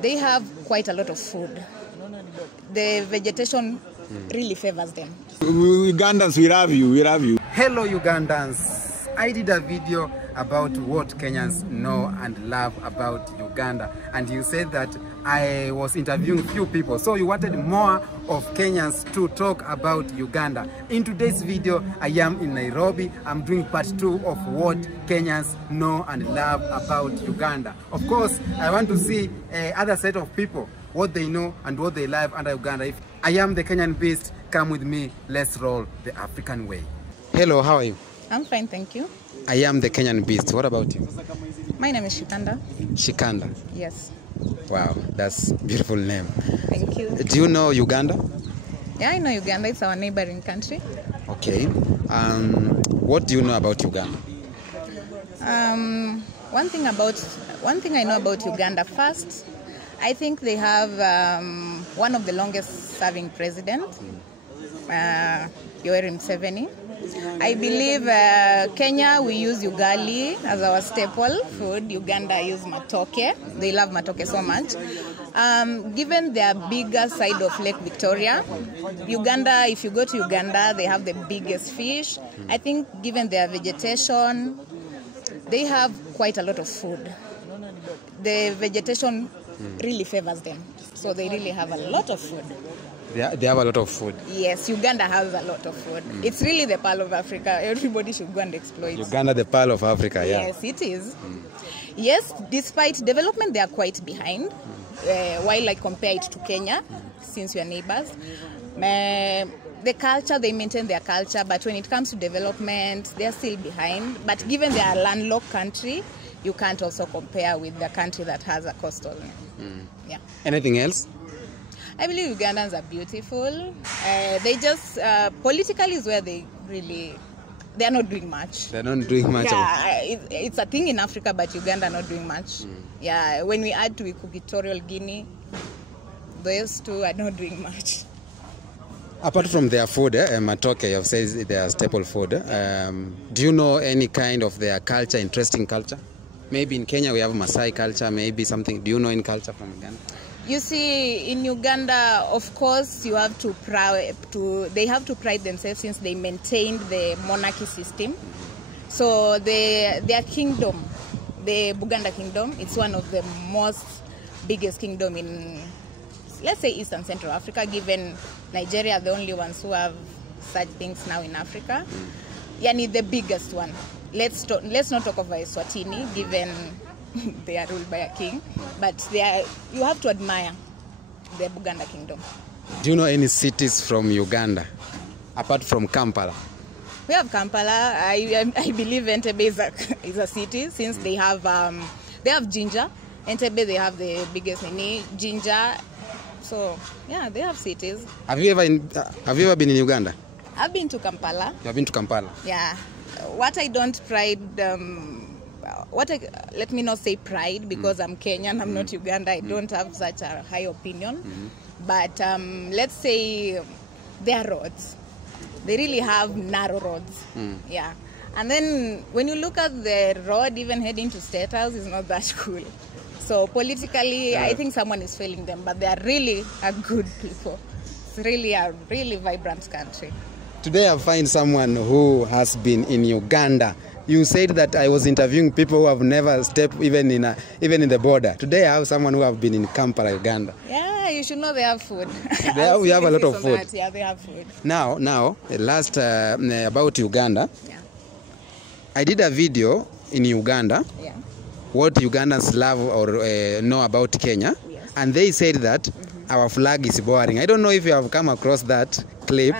They have quite a lot of food. The vegetation really favors them. Ugandans, we love you. We love you. Hello Ugandans. I did a video about what Kenyans know and love about Uganda, and you said that I was interviewing few people, so you wanted more of Kenyans to talk about Uganda. In today's video, I am in Nairobi. I'm doing part 2 of what Kenyans know and love about Uganda. Of course, I want to see other set of people, what they know and what they love under Uganda. If I am the Kenyan Beast, come with me, let's roll the African way. Hello, how are you? I'm fine, thank you. I am the Kenyan Beast. What about you? My name is Shikanda. Shikanda. Yes. Wow, that's a beautiful name. Thank you. Do you know Uganda? Yeah, I know Uganda. It's our neighboring country. Okay. What do you know about Uganda? One thing I know about Uganda first, I think they have one of the longest serving presidents, Yoweri Museveni. I believe Kenya, we use ugali as our staple food. Uganda use matoke. They love matoke so much. Given their bigger side of Lake Victoria, Uganda, if you go to Uganda, they have the biggest fish. I think given their vegetation, they have quite a lot of food. The vegetation really favors them. So they really have a lot of food. They have a lot of food. Yes, Uganda has a lot of food. It's really the pearl of Africa. Everybody should go and exploit. Uganda, the pearl of Africa, yeah. Yes, it is. Yes, despite development, they are quite behind. While I compare it to Kenya, since we are neighbors. The culture, they maintain their culture, but when it comes to development, they are still behind. But given they are a landlocked country, you can't also compare with the country that has a coastal. Yeah. Anything else? I believe Ugandans are beautiful. They just, politically is where they are not doing much. They're not doing much. Yeah, it's a thing in Africa, but Uganda are not doing much. Yeah, when we add to Equatorial Guinea, those two are not doing much. Apart from their food, matoke, you have said they are staple food. Do you know any kind of their culture, interesting culture? Maybe in Kenya we have Maasai culture, maybe something. Do you know any culture from Uganda? You see, in Uganda, of course, they have to pride themselves since they maintained the monarchy system. So their kingdom, the Buganda kingdom, it's one of the most biggest kingdom in, let's say, East and Central Africa, given Nigeria are the only ones who have such things now in Africa. Yani the biggest one. Let's not talk about Eswatini, given they are ruled by a king, but you have to admire the Buganda kingdom. Do you know any cities from Uganda, apart from Kampala? We have Kampala. I believe Entebbe is a city, since they have ginger. Entebbe, they have the biggest ginger. So yeah, they have cities. Have you ever been in Uganda? I've been to Kampala. You have been to Kampala? Yeah. What I don't pride. Let me not say pride, because I'm Kenyan, I'm not Uganda. I don't have such a high opinion. But let's say their roads, they really have narrow roads. Yeah. And then when you look at the road, even heading to State House, is not that cool. So politically, I think someone is failing them, but they are really a good people. It's really a really vibrant country. Today I find someone who has been in Uganda. You said that I was interviewing people who have never stepped even in the border. Today I have someone who have been in Kampala, Uganda. Yeah, you should know they have food. We have a lot of food. Yeah, they have food. Now, last about Uganda. Yeah. I did a video in Uganda. Yeah. What Ugandans love or know about Kenya. Yes. And they said that our flag is boring. I don't know if you have come across that clip.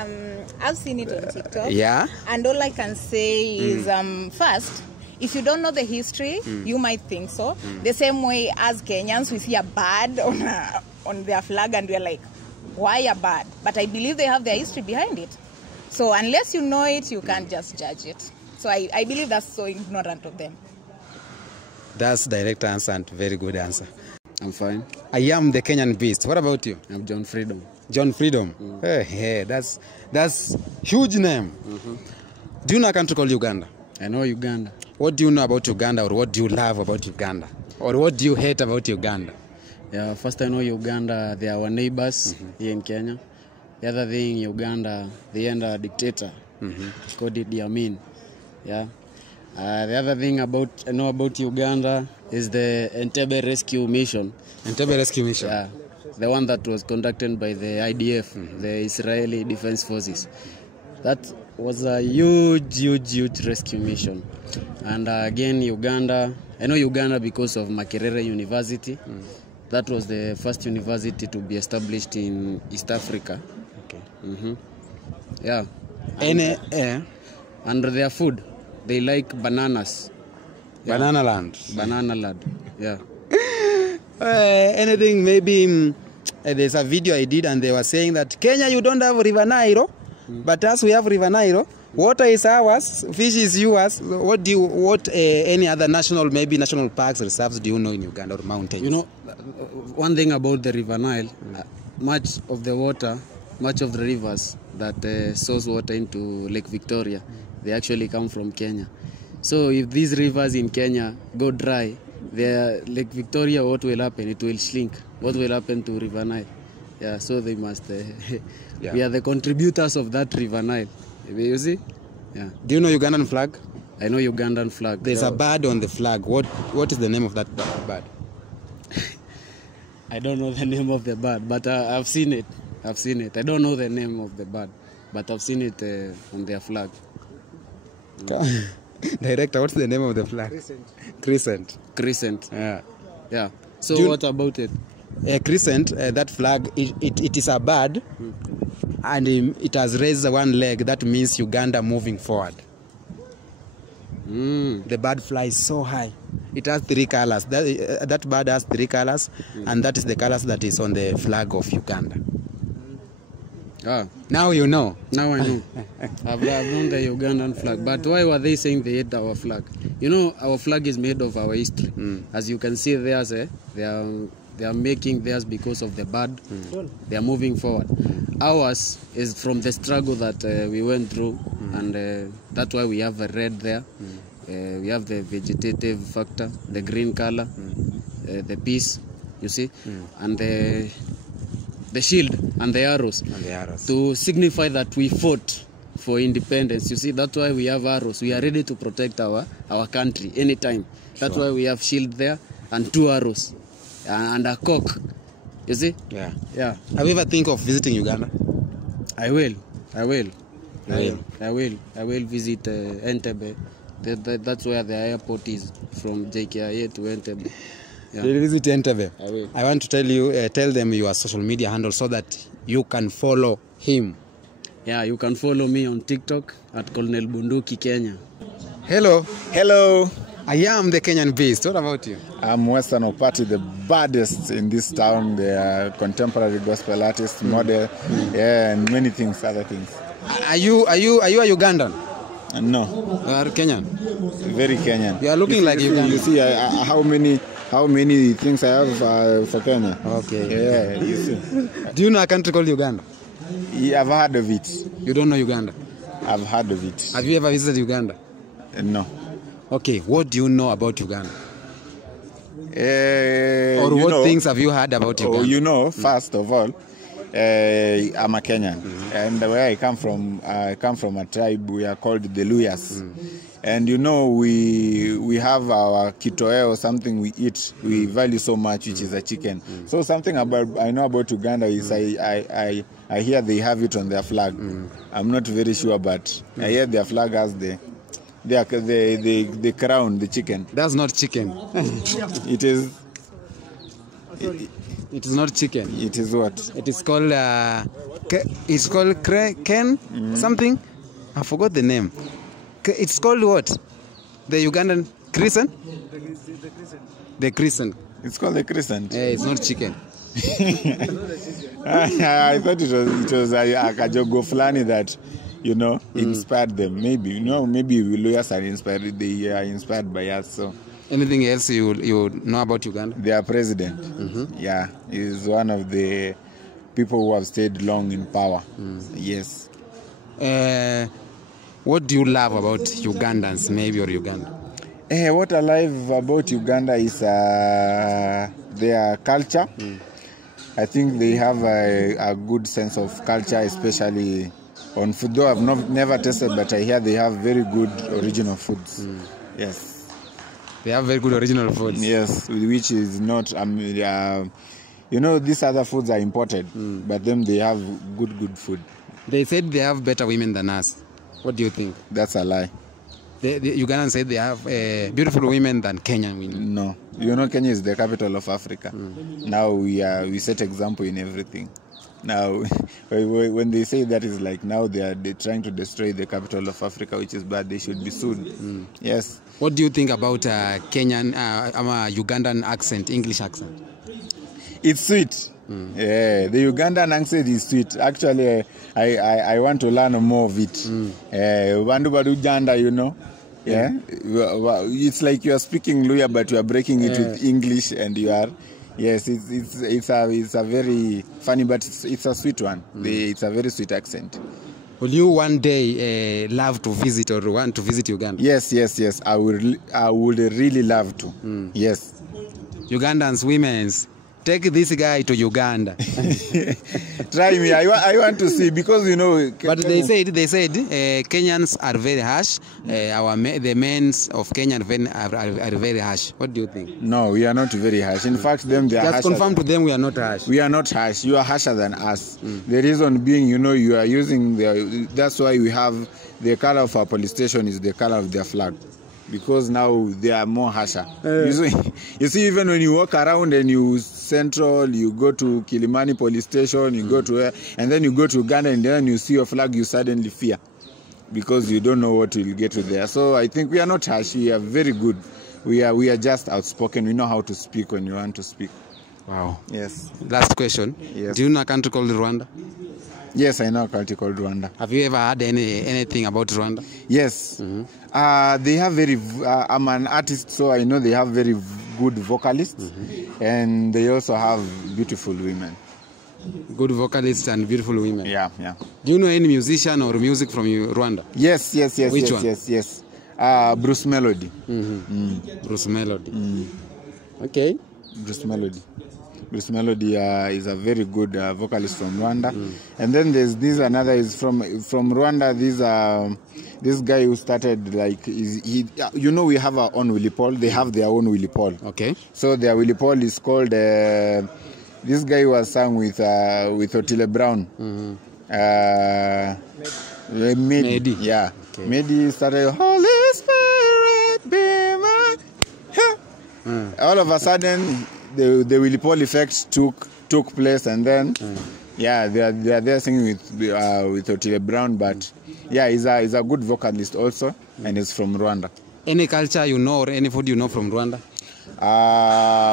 I've seen it on TikTok. Yeah. And all I can say is, first, if you don't know the history, you might think so. The same way as Kenyans, we see a bird on their flag and we're like, why a bird? But I believe they have their history behind it. So unless you know it, you can't just judge it. So I believe that's so ignorant of them. That's direct answer and very good answer. I'm fine. I am the Kenyan Beast. What about you? I'm John Freedom. John Freedom. Hey, that's huge name. Do you know a country called Uganda? I know Uganda. What do you know about Uganda, or what do you love about Uganda? Or what do you hate about Uganda? Yeah, first I know Uganda, they are our neighbors here in Kenya. The other thing, Uganda, they under a dictator called Idi Amin. Yeah. The other thing I know about Uganda is the Entebbe Rescue Mission. Entebbe Rescue Mission. Yeah, the one that was conducted by the IDF, the Israeli Defense Forces. That was a huge rescue mission. And again, Uganda, I know Uganda because of Makerere University. That was the first university to be established in East Africa. Okay. Yeah. And their food, they like bananas. Yeah. Banana Land. Banana land, yeah. Anything, maybe there's a video I did and they were saying that Kenya, you don't have River Nile, but us, we have River Nile. Water is ours, fish is yours. What any other national parks, reserves do you know in Uganda or mountains? You know, one thing about the River Nile, much of the rivers that source water into Lake Victoria, they actually come from Kenya. So if these rivers in Kenya go dry, Lake Victoria, what will happen? It will shrink. What will happen to River Nile? Yeah, so they must. We are the contributors of that River Nile. You see? Yeah. Do you know Ugandan flag? I know Ugandan flag. There's a bird on the flag. What is the name of that bird? I don't know the name of the bird, but I've seen it. I don't know the name of the bird, but I've seen it on their flag. Director, what's the name of the flag? Crescent. Yeah. So what about it? Crescent, that flag, it is a bird, and it has raised one leg. That means Uganda moving forward. The bird flies so high. It has 3 colors. That bird has 3 colors, and that is the colors that is on the flag of Uganda. Now you know. Now I know. I've known the Ugandan flag. But why were they saying they hate our flag? You know, our flag is made of our history. As you can see, they are making theirs because of the bird. They are moving forward. Ours is from the struggle that we went through, and that's why we have a red there. We have the vegetative factor, the green color, the peace, you see, and the shield and the arrows, to signify that we fought for independence. You see, that's why we have arrows. We are ready to protect our country anytime. That's why we have shield there and 2 arrows and a cock. You see? Yeah. Have you ever think of visiting Uganda? I will visit Entebbe. That's where the airport is, from JKIA to Entebbe. Yeah. You'll visit Entebbe. I will. I want to tell them your social media handle so that you can follow him. Yeah, you can follow me on TikTok at Colonel Bunduki Kenya. Hello. I am the Kenyan Beast. What about you? I'm Western Opati, the baddest in this town. The contemporary gospel artist, model, and many things, other things. Are you a Ugandan? No. You are Kenyan? Very Kenyan. You are looking like Ugandan. You see how many things I have for Kenya. Okay. Yeah, you see. Do you know a country called Uganda? Yeah, I've heard of it. You don't know Uganda? I've heard of it. Have you ever visited Uganda? No. Okay, what do you know about Uganda? Or what things have you heard about Uganda? First of all, I'm a Kenyan, and where I come from a tribe we are called the Luyas, and we have our kitoweo, something we eat, we value so much, which is a chicken. So something I know about Uganda is I hear they have it on their flag. I'm not very sure, but I hear their flag has the crown, the chicken. That's not chicken. It is. It is not chicken. It is what? It is called. It's called Ken something. I forgot the name. It's called what? The Ugandan crescent. The crescent. It's called the crescent. Yeah, it's not chicken. I thought it was a kajogo flani that inspired them. Maybe we lawyers are inspired. They are inspired by us. So. Anything else you know about Uganda? Their president, is one of the people who have stayed long in power. Yes. What do you love about Ugandans, maybe, or Uganda? What I love about Uganda is their culture. I think they have a good sense of culture, especially on food. Though I've never tasted, but I hear they have very good original foods. Yes. They have very good original foods. Yes, which is not, these other foods are imported, but then they have good food. They said they have better women than us. What do you think? That's a lie. The Ugandans said they have beautiful women than Kenyan women. No, Kenya is the capital of Africa. Now we set example in everything. Now, when they say that, is like now they're trying to destroy the capital of Africa, which is bad. They should be sued. Yes. What do you think about Kenyan, Ugandan accent, English accent? It's sweet. Yeah, the Ugandan accent is sweet. Actually, I want to learn more of it. Uganda, Yeah, it's like you are speaking Luya, but you are breaking it with English, and you are. Yes, it's a very funny, but it's a sweet one. It's a very sweet accent. Will you one day love to visit or want to visit Uganda? Yes. I would really love to. Yes. Ugandans, women's. Take this guy to Uganda. Try me. I want to see, because But they said Kenyans are very harsh. The men of Kenya are very harsh. What do you think? No, we are not very harsh. In fact, they are harsh. Just confirm to them we are not harsh. We are not harsh. You are harsher than us. The reason being, you are using that's why we have the color of our police station is the color of their flag. Because now they are more harsher. You see, even when you walk around and you go to Kilimani police station, you go to and then you go to Uganda, and then you see your flag, you suddenly fear, because you don't know what you'll get to there. So I think we are not harsh. We are very good. We are just outspoken. We know how to speak when you want to speak. Wow. Yes. Last question. Yes. Do you know a country called Rwanda? Yes, I know a country called Rwanda. Have you ever heard anything about Rwanda? Yes. They have I'm an artist, so I know they have very good vocalists, and they also have beautiful women. Good vocalists and beautiful women. Yeah. Do you know any musician or music from Rwanda? Yes. Which one? Yes. Bruce Melody. Bruce Melody. Okay. Bruce Melody is a very good vocalist from Rwanda. And then there's another is from Rwanda. This guy who started, like, we have our own Willy Paul. They have their own Willy Paul. Okay. So their Willy Paul is called. This guy was sung with Otile Brown. Medi. Yeah. Okay. Medi started Holy Spirit be my. All of a sudden, the Willy Paul effect took place, and then they are there singing with Otile Brown, but he's a good vocalist also, and he's from Rwanda. Any culture you know or any food you know from Rwanda?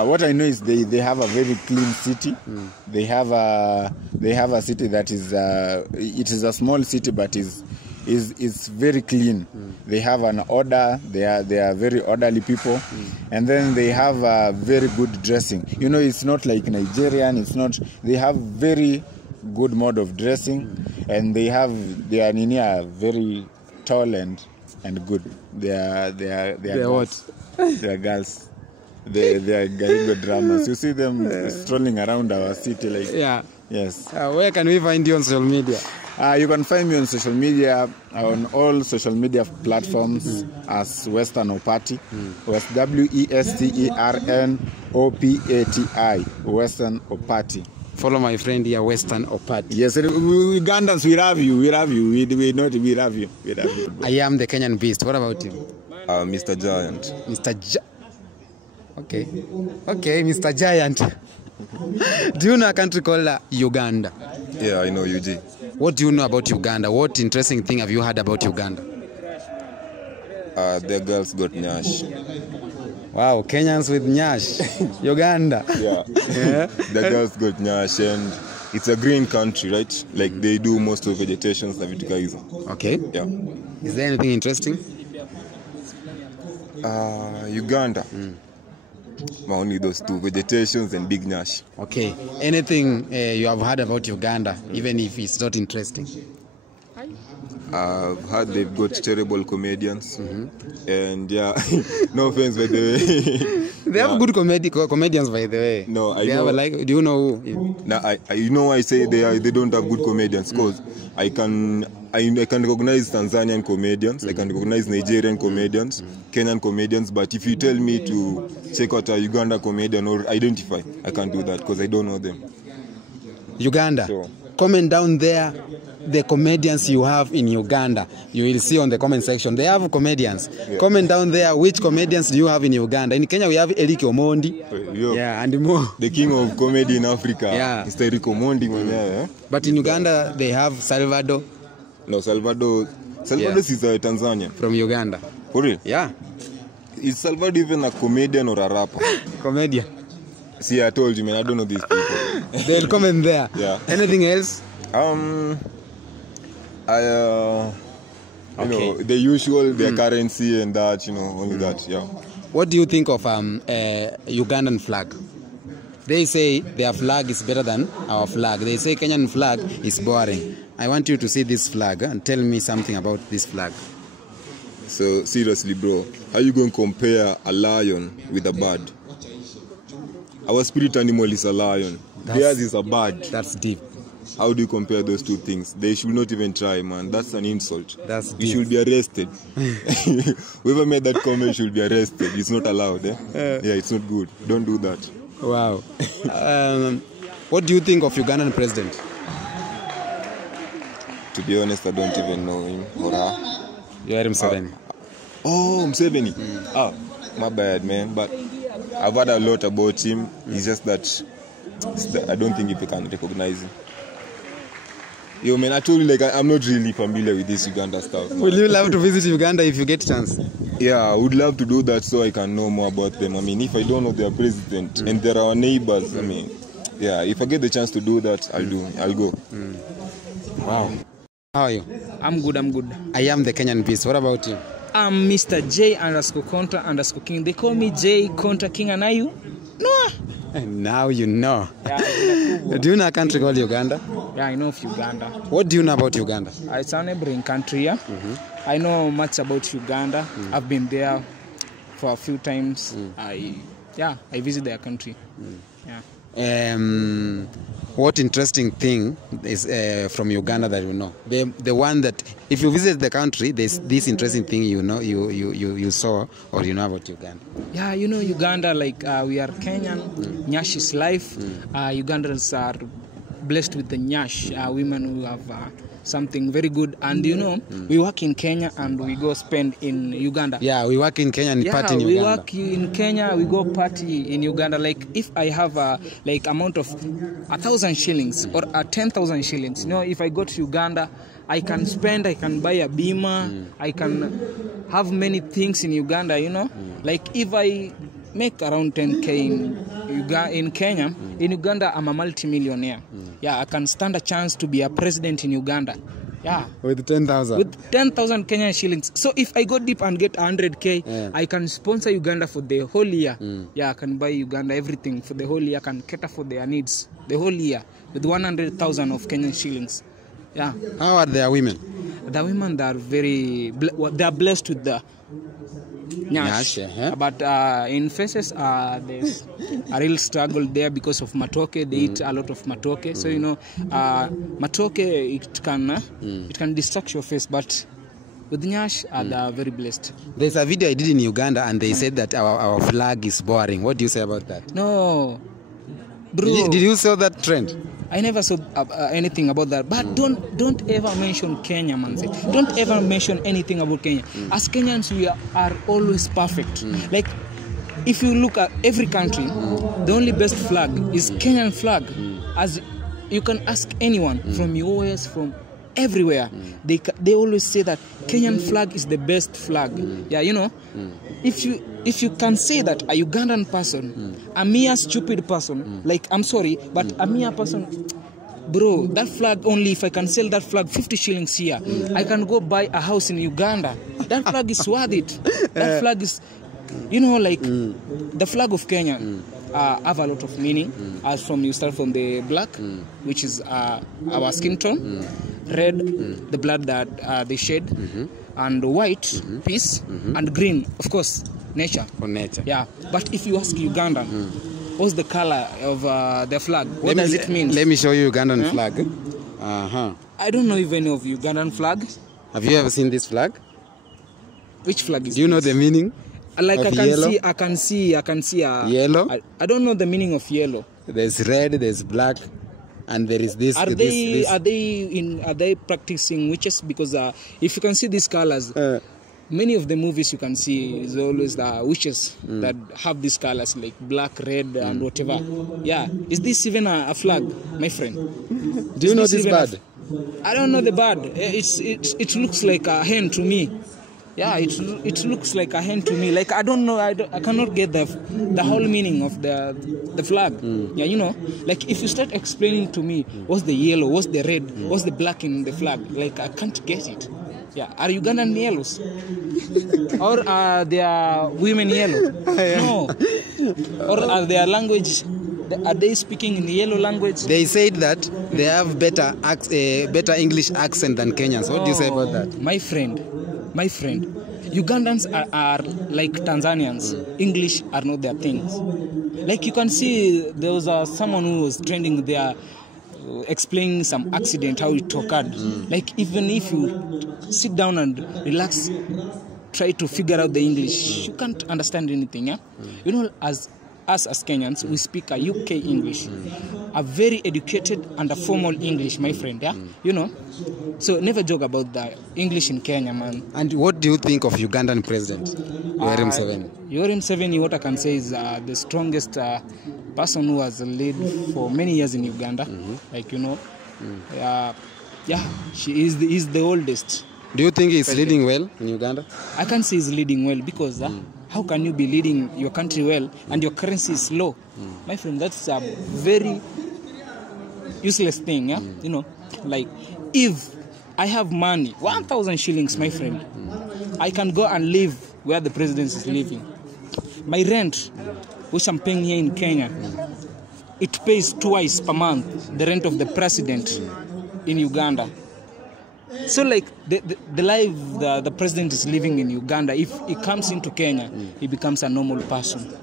What I know is they have a very clean city. They have a city that is it is a small city, but is very clean. They have an order. They are very orderly people, and then they have a very good dressing. It's not like Nigerian. It's not. They have very good mode of dressing, and they are very tall and good. They are what? They are girls. They are Garigo dramas. You see them strolling around our city, like. Yeah. Yes. Where can we find you on social media? You can find me on social media, on all social media platforms as Western Opati. WESTERNOPATI. Western Opati. Follow my friend here, Western Opati. Yes, Ugandans, we love you. We love you. We love you. We love you. I am the Kenyan Beast. What about you? Mr. Giant. Okay, Mr. Giant. Do you know a country called Uganda? Yeah, I know UG. What do you know about Uganda? What interesting thing have you heard about Uganda? The girls got nyash. Wow, Kenyans with nyash. Uganda. Yeah. The girls got nyash, and it's a green country, right? Like they do most of vegetations na vitu hizo. Okay. Yeah. Is there anything interesting? Uganda. Only those two, vegetations and big nyash. Okay. Anything you have heard about Uganda, even if it's not interesting? I've heard they've got terrible comedians, and yeah, no offense by the way. They have good comedians, by the way. No, I they know. Have do you know who? Now, you know why I say they don't have good comedians? Because I can recognize Tanzanian comedians, I can recognize Nigerian comedians, Kenyan comedians, but if you tell me to check out a Uganda comedian or identify, I can't do that because I don't know them. Uganda. So. Comment down there the comedians you have in Uganda. You will see on the comment section. They have comedians. Yeah. Comment down there which comedians do you have in Uganda. In Kenya we have Eric Omondi. Yeah, and more. The king of comedy in Africa. Yeah. It's Eric Omondi. Yeah. But in Uganda they have Salvador. No, Salvador is a Tanzanian. From Uganda. For real? Yeah. Is Salvador even a comedian or a rapper? Comedian. See, I told you, man, I don't know these people. They'll comment there. Yeah. Anything else? You know, the usual, their currency and that, you know, only that, yeah. What do you think of Ugandan flag? They say their flag is better than our flag. They say Kenyan flag is boring. I want you to see this flag and tell me something about this flag. So, seriously, bro, how you going to compare a lion with a bird? Our spirit animal is a lion. Theirs is a bird. That's deep. How do you compare those two things? They should not even try, man. That's an insult. That's deep. You should be arrested. Whoever made that comment should be arrested. It's not allowed. Yeah, it's not good. Don't do that. Wow. What do you think of Ugandan president? To be honest, I don't even know him or her. Yoweri Museveni. Oh, Museveni. My bad, man. But I've heard a lot about him. It's just that I don't think if you can recognize him. Yo, man, I told you, like, I'm not really familiar with this Uganda stuff. Man. Will you love to visit Uganda if you get a chance? Yeah, I would love to do that so I can know more about them. I mean, if I don't know their president and they're our neighbors, I mean, yeah, if I get the chance to do that, I'll go. Wow. How are you? I'm good. I am the Kenyan Beast. What about you? I'm Mr. J_Contra_King. They call me J Contra King, and are you? No. And now you know. Yeah, do you know a country called Uganda? Yeah, I know of Uganda. What do you know about Uganda? It's a neighboring country, yeah. I know much about Uganda. I've been there for a few times. I visit their country. Yeah. What interesting thing is from Uganda that you know? The one that if you visit the country, there's this interesting thing you know you saw or you know about Uganda. Yeah, you know Uganda, like we are Kenyan. Nyash is life. Ugandans are blessed with the Nyash, women who have something very good, and you know we work in Kenya and we go spend in Uganda. Yeah, we work in Kenya and party in Uganda. We work in Kenya, we go party in Uganda. Like if I have a amount of 1,000 shillings or 10,000 shillings, you know, if I go to Uganda, I can spend, I can buy a bima, I can have many things in Uganda, you know. Like if I make around 10K in Kenya, in Uganda I'm a multi-millionaire. Yeah, I can stand a chance to be a president in Uganda. Yeah. With 10,000? With 10,000 Kenyan shillings. So if I go deep and get 100K, I can sponsor Uganda for the whole year. Yeah, I can buy Uganda everything for the whole year. I can cater for their needs the whole year with 100,000 of Kenyan shillings. Yeah. How are their women? The women, they are they are blessed with the Nyash. But in faces, there's a real struggle there because of matoke. They eat a lot of matoke. So you know, matoke it can distract your face, but with Nyash, they are very blessed. There's a video I did in Uganda, and they said that our flag is boring. What do you say about that? No, bro. Did you saw that trend? I never saw anything about that. But don't ever mention Kenya, man. Don't ever mention anything about Kenya. As Kenyans, we are always perfect. Like, if you look at every country, the only best flag is Kenyan flag. As you can ask anyone from US, from everywhere, they always say that Kenyan flag is the best flag. Yeah, you know, if you can say that a Ugandan person, a mere stupid person, like, I'm sorry, but a mere person, bro, that flag only, if I can sell that flag 50 shillings here, I can go buy a house in Uganda. That flag is worth it. That flag is, you know, like the flag of Kenya have a lot of meaning. As from you start from the black, which is our skin tone. red, the blood that they shed, and white, peace, and green, of course, nature. For nature. Yeah, but if you ask Uganda, what's the color of their flag? What does it mean? Let me show you Ugandan flag. I don't know even of Ugandan flag. Have you ever seen this flag? Which flag is Do you know the meaning? Like of I can yellow? see. I can see. Yellow? I don't know the meaning of yellow. There's red, there's black, and there is this. Are they practicing witches? Because if you can see these colors, many of the movies you can see is always the witches that have these colors like black, red, and whatever. Yeah, is this even a flag, my friend? Do you know this bird? I don't know the bird. It looks like a hen to me. Yeah, it looks like a hen to me. Like I don't know. I cannot get the whole meaning of the flag. Yeah, you know, like if you start explaining to me what's the yellow, what's the red, what's the black in the flag, like I can't get it. Yeah, are Ugandan yellows? Or are their women yellow? No. Or are their language? Are they speaking in yellow language? They said that they have better English accent than Kenyans. What do you say about that? My friend, Ugandans are like Tanzanians. English are not their things. Like you can see, there was someone who was trending there, explaining some accident, how it occurred. Like even if you sit down and relax, try to figure out the English, you can't understand anything. Yeah, you know, as Kenyans, we speak a UK English, a very educated and a formal English, my friend. Yeah, you know. So never joke about the English in Kenya, man. And what do you think of Ugandan President Yoweri Museveni? Yoweri Museveni, what I can say is the strongest person who has led for many years in Uganda. Like you know, yeah, he's the oldest. Do you think he's leading well in Uganda? I can't say he's leading well because how can you be leading your country well and your currency is low? My friend, that's a very useless thing. Yeah, you know, like if I have money, 1,000 shillings, my friend, I can go and live where the president is living. My rent, which I'm paying here in Kenya, it pays twice per month the rent of the president in Uganda. So like the life the president is living in Uganda, if he comes into Kenya, he becomes a normal person.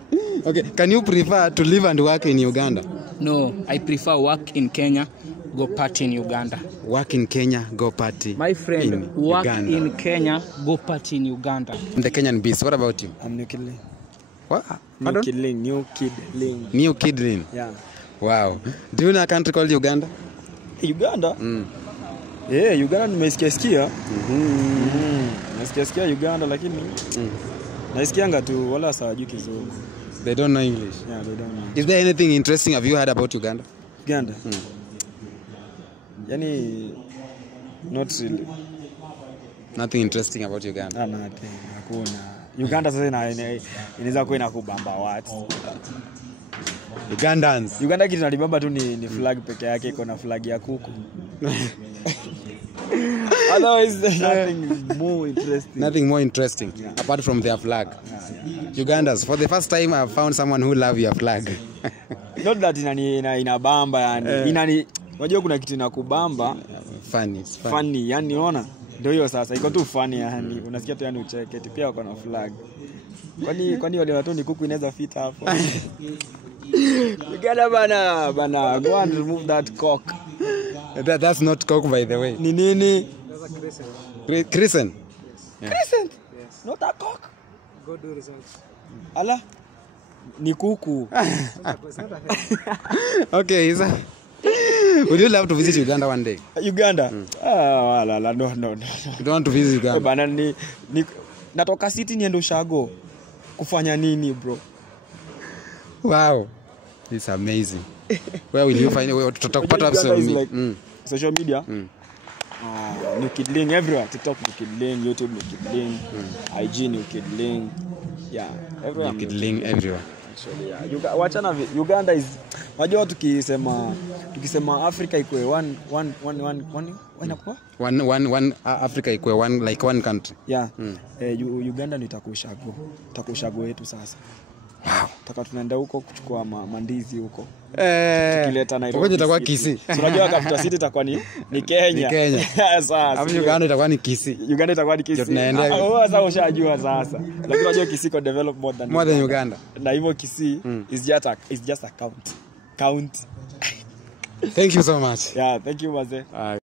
Okay, can you prefer to live and work in Uganda? No, I prefer work in Kenya, go party in Uganda. Work in Kenya, go party. My friend, in work Uganda. in Kenya, go party in Uganda. The Kenyan Beast. What about you? I'm New Kid Lin. What? New Pardon? Kid Lin. New Kid Lin. New Kid Lin. Yeah. Wow. Do you know a country called Uganda? Uganda? Yeah, Uganda nimesikia. Nasikia Uganda lakini naisikianga tu wala sawajui kizungu. They don't know English. Yeah, they don't know. Is there anything interesting have you heard about Uganda? Uganda? Yani not really. Nothing interesting about Uganda. Nothing. Hakuna. Uganda sasa inaweza kuwa inakubamba watu. Ugandans. Uganda kitu nalibamba tu ni flag peke yake, iko na flag ya kuku. Otherwise nothing more interesting. Nothing more interesting apart from their flag. Ugandas, for the first time I've found someone who love your flag. Not that inabamba yani. Unajua kuna kitu inakubamba. Funny. Funny yani unaona? Ndio hiyo sasa iko tu funny yani. Unasikia tu yani ucheke pia wako na flag. Kwani wale watu ni kuku inaweza fit hapo. Uganda bana go and remove that cock. That's not cock, by the way. Ni nini? That's a crescent. Yeah. Crescent? Yes. Not a cock. Go do results. Ala. Ni kuku. Okay, so would you love to visit Uganda one day? Uganda? No. You don't want to visit Uganda? Bana ni natoka city niende Ushago. Kufanya nini, bro? Wow. It's amazing. Where will you find it? Tutakupata social media? New Kid Lin everywhere. TikTok New Kid Lin, YouTube New Kid Lin, IG New Kid Lin. Yeah, everywhere. New Kid Lin everywhere. Actually, yeah. Wachana Uganda is wajua tukisema Africa ikwe one Africa ikwe one country. Yeah. Uganda ni takushago yetu sasa. Taka tunaenda huko kuchukua mandizi huko. Tukileta Nairobi. Pokoje itakuwa Kisii. Unajua capital city itakuwa ni Kenya. Ni Kenya. Sasa. Hapo Uganda itakuwa ni Kisii. Uganda itakuwa ni Kisii. Sasa ushajua sasa. Lakini unajua Kisii ko develop more than Uganda. Na hivyo Kisii is just a count. Thank you so much. Yeah, thank you Maze.